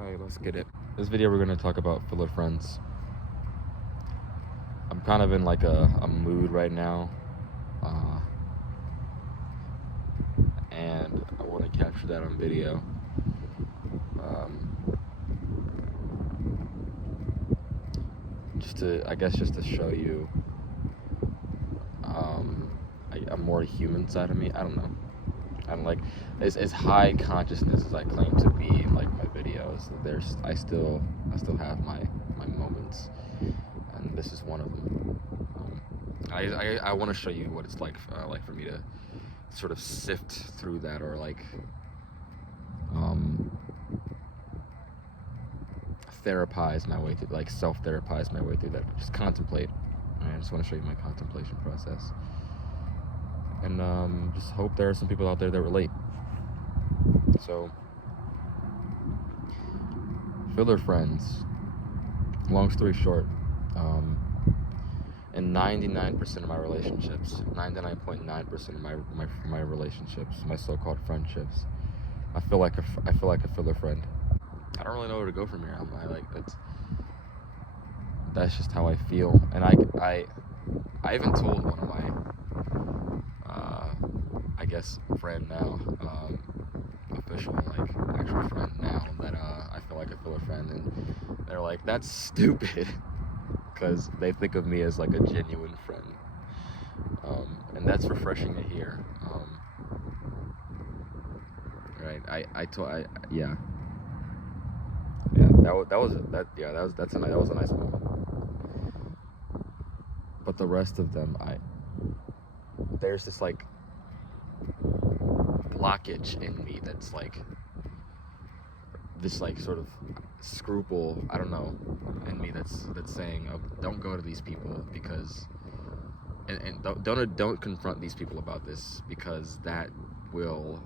Alright, let's get it. This video we're going to talk about filler friends. I'm kind of in like a mood right now. And I want to capture that on video. Just to show you a more human side of me. I don't know. I'm like as high consciousness as I claim to be in like my videos. I still have my moments, and this is one of them. I want to show you what it's like for me to sort of sift through that, or therapize my way through, like self-therapize my way through that. Just contemplate. I just want to show you my contemplation process, and just hope there are some people out there that relate. So, filler friends. Long story short, in 99% of my relationships, 99.9% of my relationships, my so-called friendships, I feel like a filler friend. I don't really know where to go from here. That's just how I feel, and I even told one of my I guess friend now, official like actual friend now, that I feel like a filler friend, and they're like, that's stupid, because they think of me as like a genuine friend, and that's refreshing to hear. Right, yeah. That was a nice moment. But the rest of them, there's this like blockage in me that's like this like sort of scruple, I don't know, in me that's saying, oh, don't go to these people because and don't confront these people about this, because that will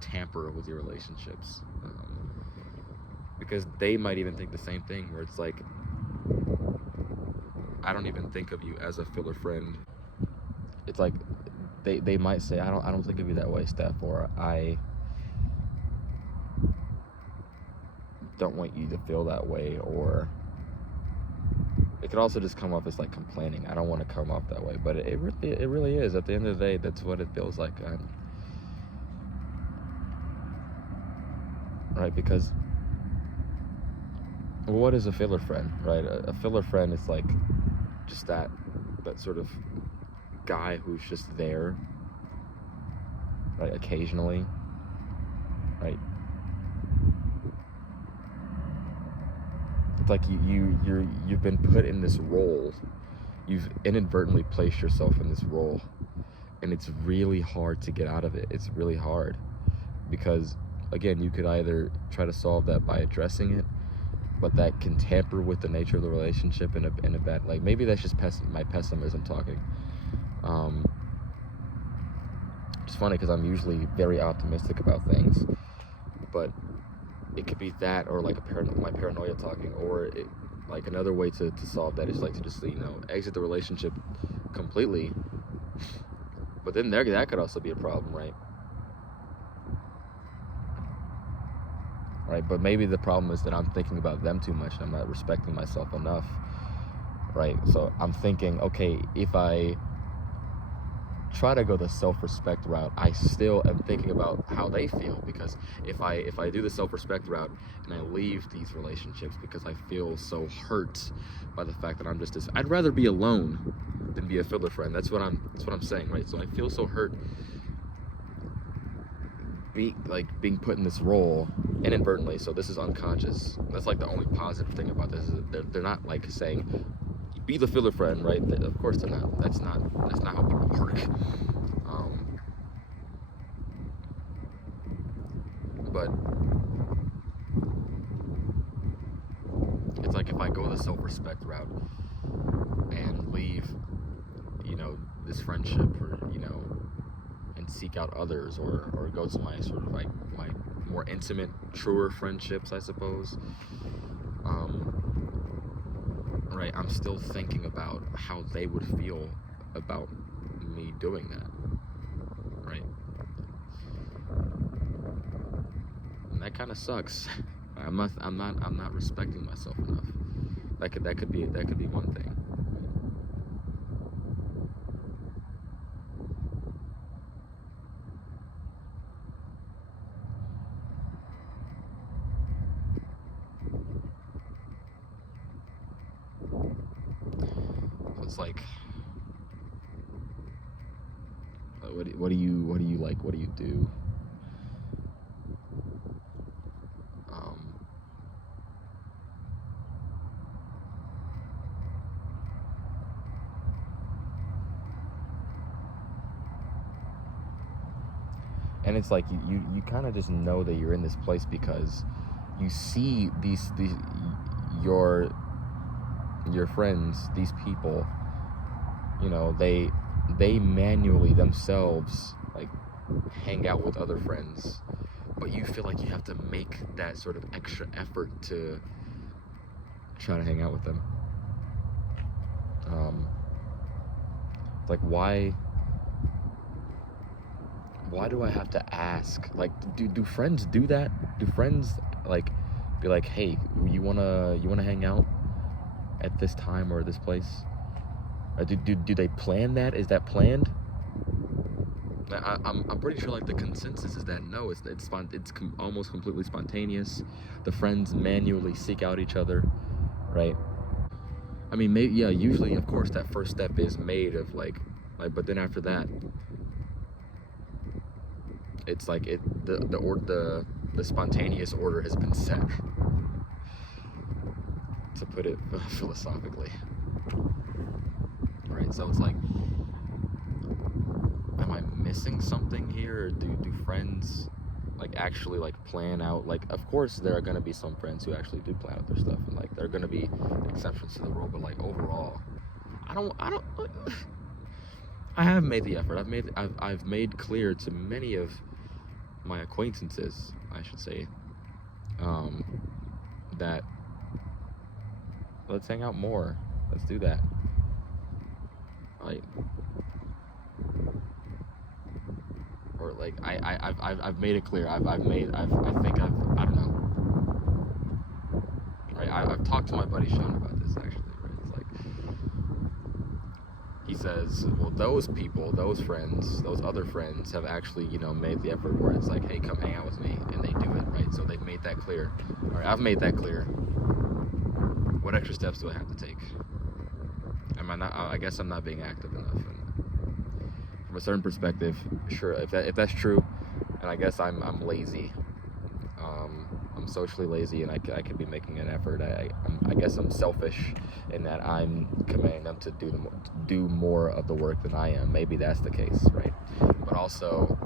tamper with your relationships. Because they might even think the same thing, where it's like, I don't even think of you as a filler friend. It's like they might say, I don't think of you that way, Steph, or I don't want you to feel that way, or it could also just come off as like complaining. I don't want to come off that way, but it really is. At the end of the day, that's what it feels like. Right? Because what is a filler friend, right? A filler friend is like just that sort of guy who's just there, right, occasionally, right? It's like you've been put in this role. You've inadvertently placed yourself in this role, and it's really hard to get out of it. It's really hard, because again, you could either try to solve that by addressing it, but that can tamper with the nature of the relationship in a bad, like, maybe that's just my pessimism talking. It's funny because I'm usually very optimistic about things, but it could be that, or like my paranoia talking, or like another way to solve that is like to just, exit the relationship completely. But then that could also be a problem, right? Right, but maybe the problem is that I'm thinking about them too much and I'm not respecting myself enough, right? So I'm thinking, okay, if I try to go the self-respect route, I still am thinking about how they feel, because if I do the self-respect route and I leave these relationships because I feel so hurt by the fact that I'm just I'd rather be alone than be a filler friend. That's what I'm saying, right? So I feel so hurt being put in this role inadvertently, so this is unconscious. That's like the only positive thing about this, is they're not like saying be the filler friend, right? Of course they're not. That's not how people work. But it's like, if I go the self-respect route and leave, this friendship, or and seek out others, or go to my sort of like my more intimate, truer friendships, I suppose, right, I'm still thinking about how they would feel about me doing that, right? And that kind of sucks. I'm not respecting myself enough. That could be one thing. So it's like, what do you like? What do you do? And it's like you kind of just know that you're in this place because you see these your friends, these people, they manually themselves like hang out with other friends, but you feel like you have to make that sort of extra effort to try to hang out with them. It's like, why do I have to ask? Like, do friends do that? Do friends like be like, hey, you wanna hang out at this time or this place? Do they plan that? Is that planned? I'm pretty sure like the consensus is that no, it's almost completely spontaneous. The friends manually seek out each other, right? I mean, maybe, yeah, usually of course that first step is made of like, but then after that, it's like the spontaneous order has been set, to put it philosophically, right? So it's like, am I missing something here? Or do friends like actually like plan out? Like, of course there are gonna be some friends who actually do plan out their stuff, and like there are gonna be exceptions to the rule, but like overall, I don't I have made the effort. I've made clear to many of my acquaintances, I should say, that let's hang out more. Let's do that. Like, or like I've made it clear. I don't know. Right. I've talked to my buddy Sean about this actually. Right. It's like, he says, well, those people, those friends, those other friends have actually, made the effort where it's like, hey, come hang out with me, and they do it, right? So they've made that clear. All right, I've made that clear. What extra steps do I have to take? I guess I'm not being active enough. And from a certain perspective, sure, if that's true, and I guess I'm lazy. I'm socially lazy, and I could be making an effort. I guess I'm selfish in that I'm commanding them to do more of the work than I am. Maybe that's the case, right? But also,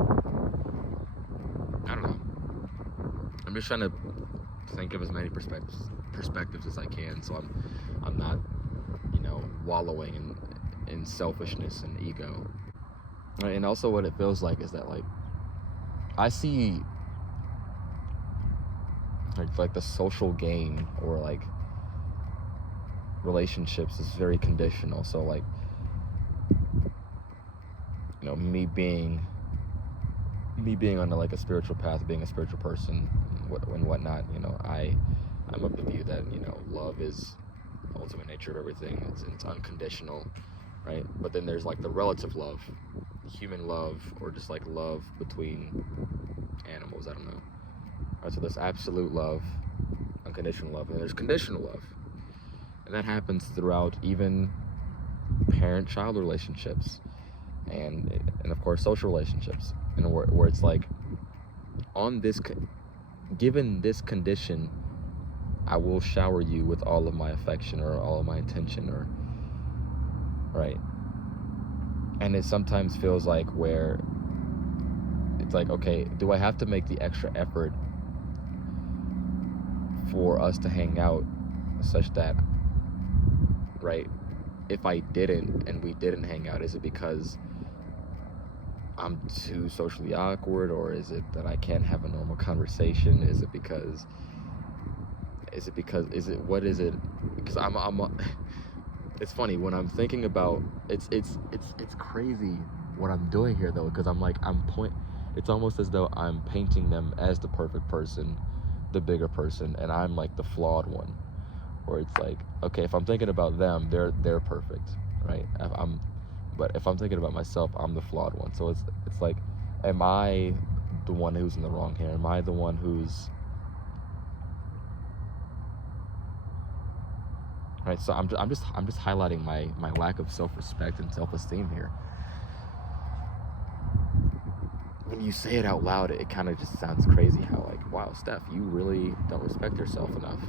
I don't know. I'm just trying to think of as many perspectives as I can, so I'm not, wallowing in selfishness and ego. Right? And also, what it feels like is that like I see like the social game or like relationships is very conditional. So like, me being on like a spiritual path, being a spiritual person and whatnot, I'm of the view that love is the ultimate nature of everything. It's unconditional, right? But then there's like the relative love, human love, or just like love between animals. I don't know. Right, so there's absolute love, unconditional love, and there's conditional love, and that happens throughout even parent-child relationships, and of course social relationships, and where it's like, given this condition, I will shower you with all of my affection or all of my attention, or right. And it sometimes feels like where it's like, okay, do I have to make the extra effort for us to hang out, such that, right, if I didn't and we didn't hang out, is it because I'm too socially awkward, or is it that I can't have a normal conversation? What is it? Because it's funny when I'm thinking about it's crazy what I'm doing here though, because I'm like, it's almost as though I'm painting them as the perfect person the bigger person and I'm like the flawed one, where it's like, okay, if I'm thinking about them, they're perfect, right? But if I'm thinking about myself, I'm the flawed one. So it's like, am I the one who's in the wrong here? Am I the one who's right? So I'm just highlighting my lack of self-respect and self-esteem here. When you say it out loud, it kind of just sounds crazy. How like, wow, Steph, you really don't respect yourself enough.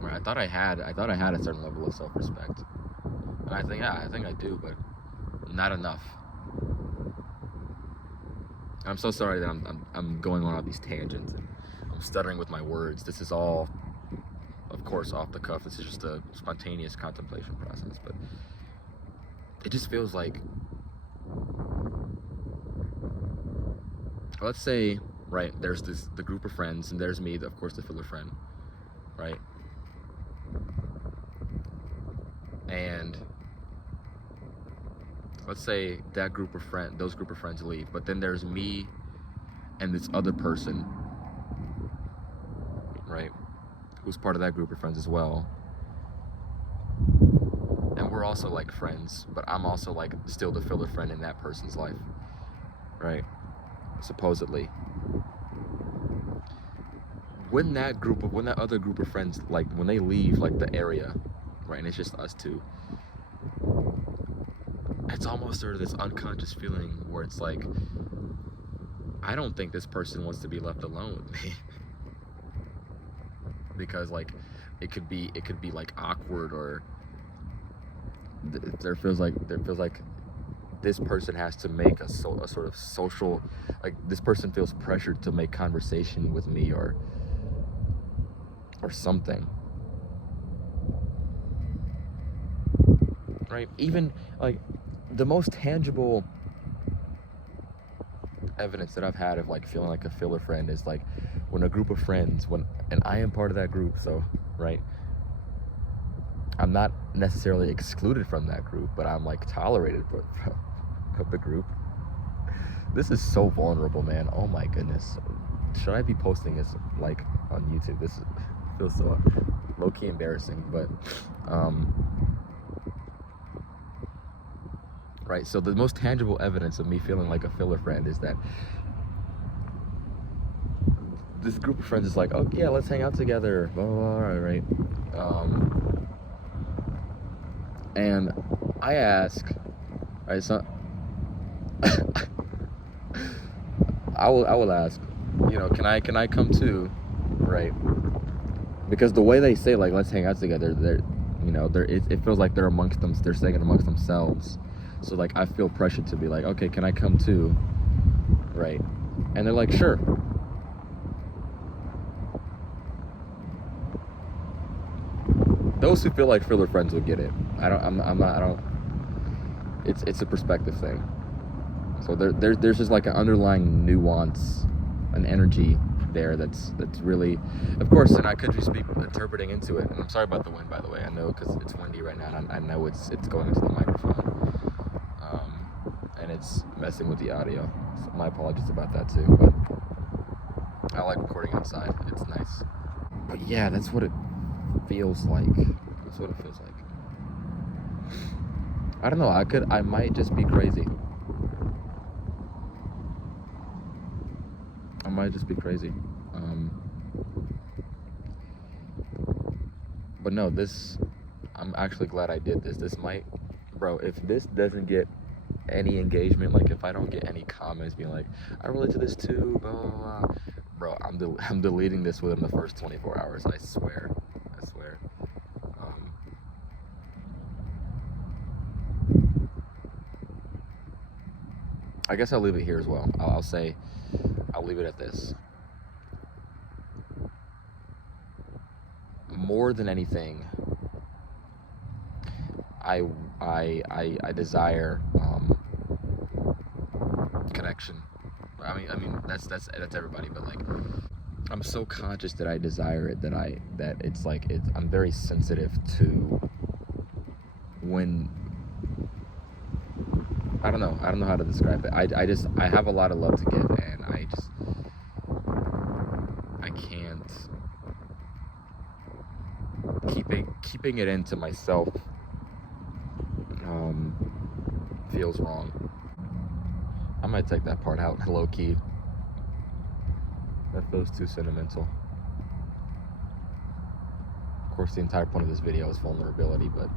Right? I thought I had a certain level of self-respect, and I think I do, but not enough. I'm so sorry that I'm going on all these tangents and I'm stuttering with my words. This is all, of course, off the cuff. This is just a spontaneous contemplation process, but it just feels like, let's say, right, there's the group of friends, and there's me, of course, the filler friend, right? And let's say those group of friends leave, but then there's me and this other person, right, who's part of that group of friends as well. And we're also like friends, but I'm also like still the filler friend in that person's life, right? Supposedly. When that other group of friends, like when they leave like the area, right, and it's just us two, it's almost sort of this unconscious feeling where it's like, I don't think this person wants to be left alone with me. Because like it could be like awkward, or there feels like this person has to make a sort of social, like this person feels pressured to make conversation with me or something, right? Even like the most tangible evidence that I've had of like feeling like a filler friend is like when a group of friends, and I am part of that group, so right, I'm not necessarily excluded from that group, but I'm like tolerated of the group. This is so vulnerable, man. Oh my goodness. Should I be posting this like on YouTube? This feels so low-key embarrassing, but right, so the most tangible evidence of me feeling like a filler friend is that this group of friends is like, oh yeah, let's hang out together, blah, blah, blah, right? And I ask, right, so I will ask, you know, can I come too, right? Because the way they say like let's hang out together, it feels like they're saying it amongst themselves. So like I feel pressured to be like, okay, can I come too, right? And they're like, sure. Those who feel like filler friends will get it. It's a perspective thing. So there's just like an underlying nuance, an energy there that's really, of course, and I could just be interpreting into it. And I'm sorry about the wind, by the way. I know, because it's windy right now, and I know it's going into the microphone, and it's messing with the audio. So my apologies about that too. But I like recording outside. It's nice. But yeah, that's what it feels like. That's what it feels like. I don't know. I might just be crazy. I might just be crazy. But no, I'm actually glad I did this. This might, bro, if this doesn't get any engagement, like if I don't get any comments being like, I relate to this too, blah, blah, blah, bro, I'm deleting this within the first 24 hours, I swear. I guess I'll leave it here as well. I'll leave it at this. More than anything, I desire connection. I mean that's everybody, but like I'm so conscious that I desire it that it's like I'm very sensitive to when I don't know how to describe it. I have a lot of love to give, and can't, keeping it into myself feels wrong. I might take that part out, low key. That feels too sentimental. Of course, the entire point of this video is vulnerability, but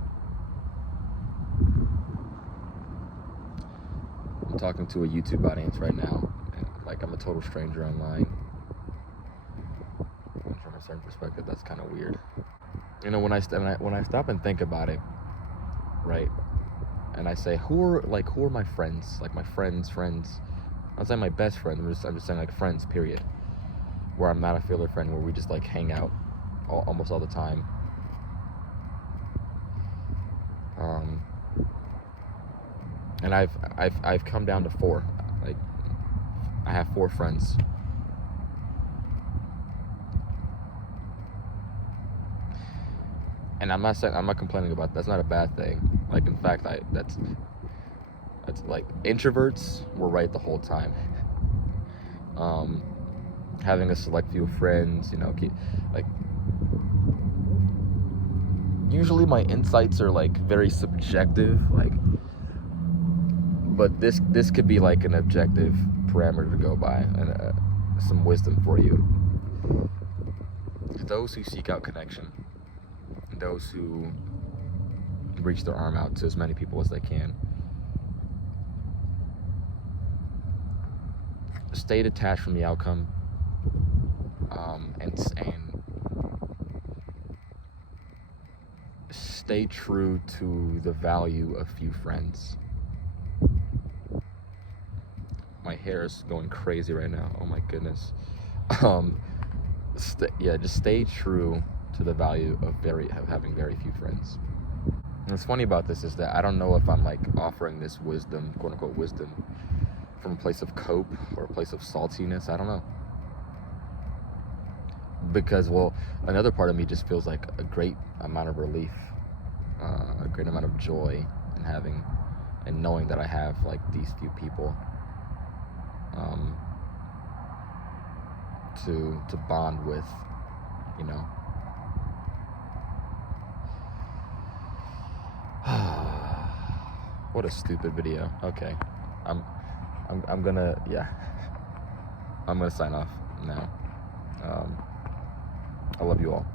I'm talking to a YouTube audience right now, and like I'm a total stranger online. And from a certain perspective, that's kind of weird. You know, when I stop and think about it, right? And I say, who are my friends? Like my friends. I was saying my best friend. I'm just saying like friends, period. Where I'm not a filler friend, where we just like hang out almost all the time. And I've come down to 4. Like I have 4 friends. And I'm not complaining about that. That's not a bad thing. Like in fact, that's like introverts were right the whole time. Having a select few friends, you know, like usually my insights are like very subjective, like, but this could be like an objective parameter to go by, and some wisdom for you. Those who seek out connection, those who reach their arm out to as many people as they can, stay detached from the outcome, and stay true to the value of few friends. My hair is going crazy right now. Oh my goodness. Just stay true to the value of having very few friends. And what's funny about this is that I don't know if I'm like offering this wisdom, quote unquote wisdom, from a place of cope or a place of saltiness. I don't know. Because, well, another part of me just feels like a great amount of relief, a great amount of joy in having and knowing that I have like these few people to bond with, you know. What a stupid video. Okay, I'm gonna sign off now. I love you all.